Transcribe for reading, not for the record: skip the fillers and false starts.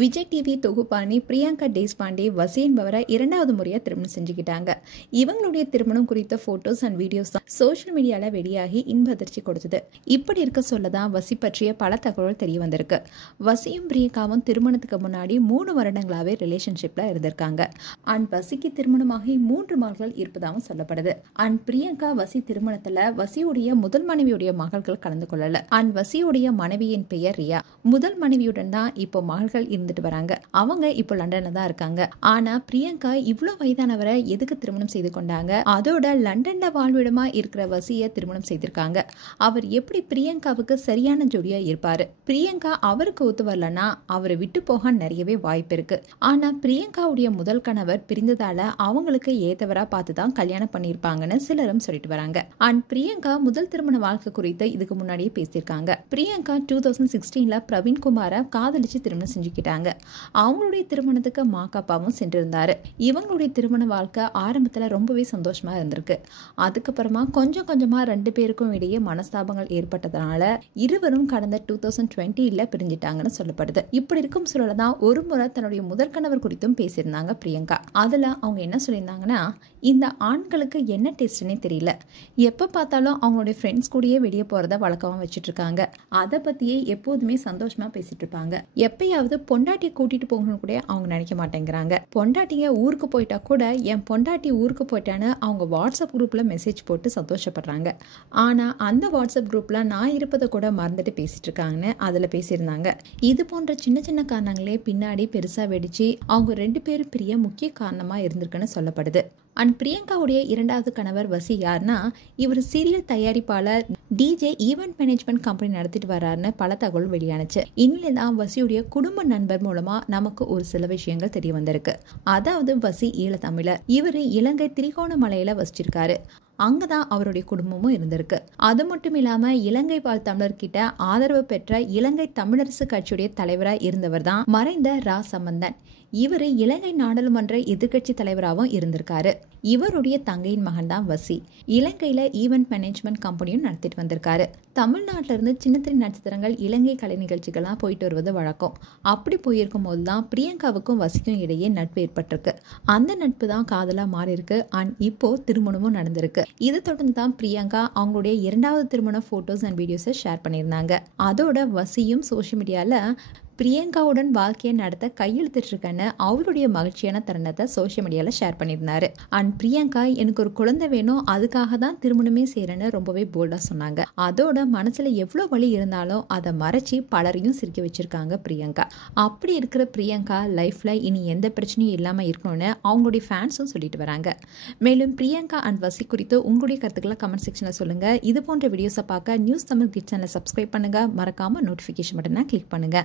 Vijay TV தொகுப்பாளி Priyanka Deshpande வசி என்பவரை இரண்டாவது முறையா திருமணம் செஞ்சுக்கிட்டாங்க. இவங்களுடைய திருமணம் குறித்த போட்டோஸ் அண்ட் வீடியோஸ் தான் சோஷியல் மீடியால வெளியாகி இன்ப அதிர்ச்சி கொடுத்தது. இப்படி இருக்க சொல்லதான் வசி பற்றிய பல தகவல் தெரிய வந்திருக்கு. வசியும் பிரியங்காவும் திருமணத்துக்கு முன்னாடி 3 வருடங்களாவே ரிலேஷன்ஷிப்ல இருந்திருக்காங்க. அண்ட் வசிக்கு திருமணமாகி 3 மகள்கள் இருப்பதாகவும் சொல்லப்படுது. அண்ட் பிரியங்கா வசி திருமணத்துல வசியுடைய முதல் மனைவியுடைய மகள்கள் கலந்து கொள்ளல. அண்ட் வசியுடைய மனைவியின் பெயர் ரியா. முதல் மனைவியுடன் தான் இப்போ மகள்கள் இருந்துட்டு வராங்க. அவங்க இப்போ லண்டன்ல தான் இருக்காங்க. ஆனா பிரியங்கா இவ்வளவு வயதானவரை எதுக்கு திருமணம் செய்து கொண்டாங்க? அதோட லண்டன்ல வாழ்விடமா இருக்கிற வசிய திருமணம் செய்திருக்காங்க. அவர் எப்படி பிரியங்காவுக்கு சரியான ஜோடியா இருப்பாரு? பிரியங்கா அவருக்கு ஒத்து வரலன்னா அவரை விட்டு போக நிறையவே வாய்ப்பு இருக்கு. ஆனா பிரியங்காவுடைய முதல் கணவர் பிரிந்ததால அவங்களுக்கு ஏத்தவரா பார்த்து தான் கல்யாணம் பண்ணிருப்பாங்கன்னு சிலரும் சொல்லிட்டு வராங்க. அண்ட் பிரியங்கா முதல் திருமண வாழ்க்கை குறித்து இதுக்கு முன்னாடியே பேசியிருக்காங்க. பிரியங்கா 2016ல பிரவீன் குமாரை காதலிச்சு திருமணம் செஞ்சுக்கிட்டாங்க. அவங்களுடைய திருமணத்துக்கு மாக்காப்பாவும் சென்றிருந்தாரு. இவங்களுடைய திருமண வாழ்க்கை ஆரம்பத்துல ரொம்பவே சந்தோஷமா இருந்திருக்கு. அதுக்கப்புறமா கொஞ்சம் கொஞ்சமா 2 பேருக்கும் இடையே மனஸ்தாபங்கள் ஏற்பட்டதுனால இருவரும் கடந்த 2020ல பிரிஞ்சிட்டாங்கன்னு சொல்லப்படுது. இப்படி இருக்கும் சூழலதான் ஒரு முறை தன்னுடைய முதல் கணவர் குறித்தும் பேசியிருந்தாங்க பிரியங்கா. அதுல அவங்க என்ன சொல்லியிருந்தாங்கன்னா, இந்த ஆண்களுக்கு என்ன டேஸ்ட்னே தெரியல, எப்ப பார்த்தாலும் அவங்களுடைய ஃப்ரெண்ட்ஸ் கூடயே வெளியே போறத வழக்கமா வச்சுட்டு இருக்காங்க. அதை பத்தியே எப்போதுமே சந்தோஷமா பேசிட்டு இருப்பாங்க. எப்பயாவது பொண்டாட்டியை கூட்டிட்டு போகணும்னு கூட அவங்க நினைக்க மாட்டேங்கிறாங்க. பொண்டாட்டிங்க ஊருக்கு போயிட்டா கூட என் பொண்டாட்டி ஊருக்கு போயிட்டான்னு அவங்க வாட்ஸ்அப் குரூப்ல மெசேஜ் போட்டு சந்தோஷப்படுறாங்க. ஆனா அந்த வாட்ஸ்அப் குரூப்ல நான் இருப்பதை கூட மறந்துட்டு பேசிட்டு இருக்காங்கன்னு அதுல பேசியிருந்தாங்க. இது போன்ற சின்ன சின்ன காரணங்களே பின்னாடி பெருசா வெடிச்சு அவங்க 2 பேரும் பிரிய முக்கிய காரணமா இருந்திருக்குன்னு சொல்லப்படுது. அண்ட் பிரியங்காவுடைய இரண்டாவது கணவர் வசி யாருன்னா, இவர் சீரியல் தயாரிப்பாளர், டிஜே, ஈவென்ட் மேனேஜ்மெண்ட் கம்பெனி நடத்திட்டு வர்றாருன்னு பல தகவல் வெளியானுச்சு. இனிமேல் தான் வசியுடைய குடும்ப நண்பர் மூலமா நமக்கு ஒரு சில விஷயங்கள் தெரிய வந்திருக்கு. அதாவது வசி ஈழத்தமிழர். இவரு இலங்கை திரிகோணமலையில வசிச்சிருக்காரு. அங்கதான் அவருடைய குடும்பமும் இருந்திருக்கு. அது மட்டும் இல்லாம இலங்கை வாழ் தமிழர்கிட்ட ஆதரவு பெற்ற இலங்கை தமிழரசு கட்சியுடைய தலைவரா இருந்தவர் தான் மறைந்த ரா சம்பந்தன். இவரு இலங்கை நாடாளுமன்ற எதிர்கட்சி தலைவராகவும் இருந்திருக்காரு. இவருடைய தங்கையின் மகன் தான் வசி. இலங்கையில ஈவென்ட் மேனேஜ்மெண்ட் கம்பெனியும் நடத்திட்டு வந்திருக்காரு. தமிழ்நாட்டில இருந்து சின்னத்திரை நட்சத்திரங்கள் இலங்கை கலை நிகழ்ச்சிகள்லாம் போயிட்டு வருவது வழக்கம். அப்படி போயிருக்கும் போதுதான் பிரியங்காவுக்கும் வசிக்கும் இடையே நட்பு ஏற்பட்டிருக்கு. அந்த நட்பு தான் காதலா மாறி இருக்கு. அண்ட் இப்போ திருமணமும் நடந்திருக்கு. இதை தொடர்ந்து தான் பிரியங்கா அவங்களுடைய இரண்டாவது திருமண போட்டோஸ் அண்ட் வீடியோஸை ஷேர் பண்ணியிருந்தாங்க. அதோட வசியும் சோஷியல் மீடியால பிரியங்காவுடன் வாழ்க்கையை நடத்த கையெழுத்திட்டு இருக்கேன்னு அவருடைய மகிழ்ச்சியான தருணத்தை சோஷியல் மீடியால ஷேர் பண்ணியிருந்தாரு. அண்ட் பிரியங்கா எனக்கு ஒரு குழந்தை வேணும், அதுக்காக தான் திருமணமே செய்யறேன்னு ரொம்பவே போல்டா சொன்னாங்க. அதோட மனசுல எவ்வளவு வலி இருந்தாலும் அதை மறைச்சி பலரையும் சிரிக்க வச்சிருக்காங்க பிரியங்கா. அப்படி இருக்கிற பிரியங்கா லைஃப்ல இனி எந்த பிரச்சனையும் இல்லாம இருக்கணும்னு அவங்களுடைய ஃபேன்ஸும் சொல்லிட்டு வராங்க. மேலும் பிரியங்கா அண்ட் வசி குறித்து உங்களுடைய கருத்துக்களை கமெண்ட் செக்ஷன்ல சொல்லுங்க. இது போன்ற வீடியோஸை பார்க்க நியூஸ் தமிழ் கிட்ஸ் சேனலை சப்ஸ்கிரைப் பண்ணுங்க. மறக்காம நோட்டிபிகேஷன் பட்டனை கிளிக் பண்ணுங்க.